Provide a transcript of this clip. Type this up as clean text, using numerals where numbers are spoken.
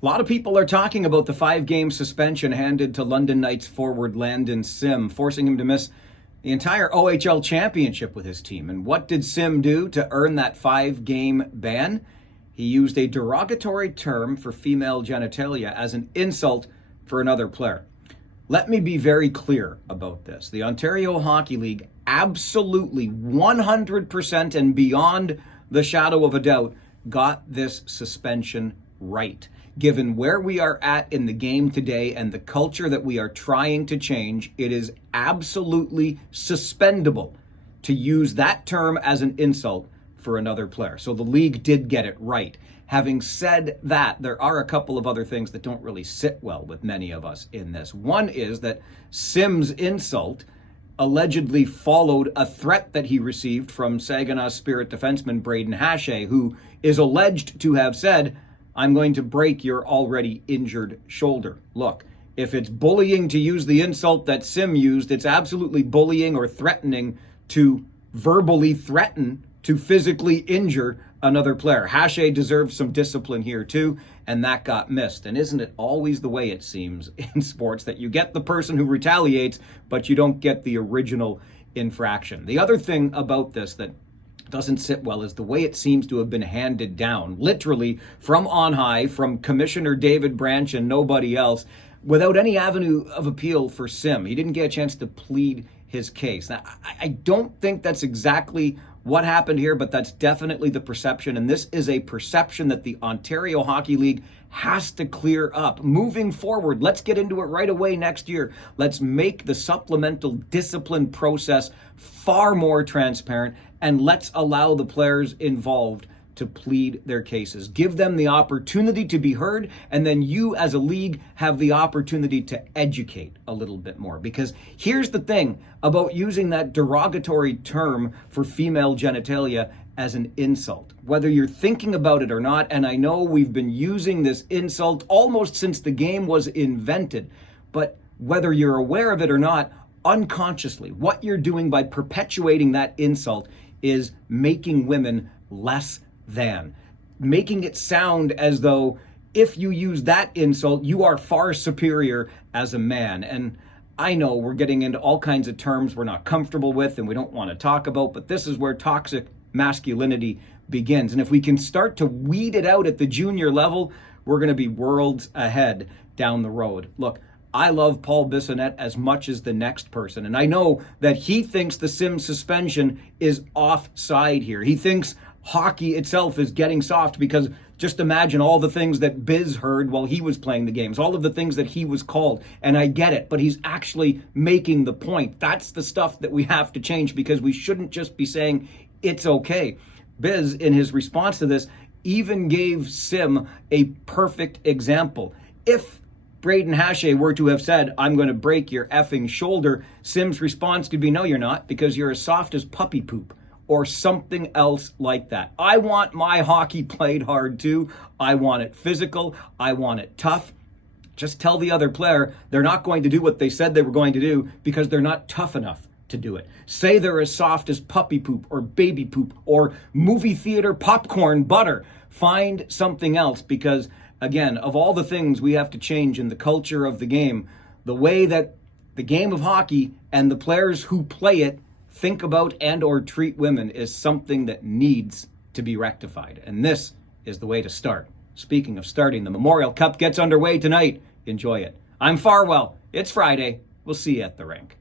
A lot of people are talking about the 5-game suspension handed to London Knights forward Landon Sim, forcing him to miss the entire OHL championship with his team. And what did Sim do to earn that 5-game ban? He used a derogatory term for female genitalia as an insult for another player. Let me be very clear about this. The Ontario Hockey League absolutely 100% and beyond the shadow of a doubt got this suspension right. Given where we are at in the game today and the culture that we are trying to change, it is absolutely suspendable to use that term as an insult for another player. So the league did get it right. Having said that, there are a couple of other things that don't really sit well with many of us in this. One is that Sim's insult allegedly followed a threat that he received from Saginaw Spirit defenseman Braden Hache, who is alleged to have said, "I'm going to break your already injured shoulder." Look, if it's bullying to use the insult that Sim used, it's absolutely bullying or threatening to verbally threaten to physically injure another player. Hache deserves some discipline here too, and that got missed. And isn't it always the way, it seems, in sports, that you get the person who retaliates, but you don't get the original infraction? The other thing about this that doesn't sit well is the way it seems to have been handed down, literally from on high, from Commissioner David Branch and nobody else, without any avenue of appeal for Sim. He didn't get a chance to plead his case. Now, I don't think that's exactly what happened here, but that's definitely the perception, and this is a perception that the Ontario Hockey League has to clear up. Moving forward, let's get into it right away next year. Let's make the supplemental discipline process far more transparent, and let's allow the players involved to plead their cases. Give them the opportunity to be heard, and then you as a league have the opportunity to educate a little bit more. Because here's the thing about using that derogatory term for female genitalia as an insult. Whether you're thinking about it or not, and I know we've been using this insult almost since the game was invented, but whether you're aware of it or not, unconsciously, what you're doing by perpetuating that insult is making women less than, making it sound as though if you use that insult, you are far superior as a man. And I know we're getting into all kinds of terms we're not comfortable with and we don't want to talk about, but this is where toxic masculinity begins. And if we can start to weed it out at the junior level, we're going to be worlds ahead down the road. Look, I love Paul Bissonnette as much as the next person, and I know that he thinks the Sim suspension is offside here. He thinks hockey itself is getting soft because just imagine all the things that Biz heard while he was playing the games, all of the things that he was called, and I get it, but he's actually making the point. That's the stuff that we have to change, because we shouldn't just be saying it's okay. Biz, in his response to this, even gave Sim a perfect example. If Braden Hache were to have said, "I'm going to break your effing shoulder," Sim's response could be, "No, you're not, because you're as soft as puppy poop," or something else like that. I want my hockey played hard too. I want it physical. I want it tough. Just tell the other player they're not going to do what they said they were going to do because they're not tough enough to do it. Say they're as soft as puppy poop or baby poop or movie theater popcorn butter. Find something else, because again, of all the things we have to change in the culture of the game, the way that the game of hockey and the players who play it think about and or treat women is something that needs to be rectified. And this is the way to start. Speaking of starting, the Memorial Cup gets underway tonight. Enjoy it. I'm Farwell. It's Friday. We'll see you at the rink.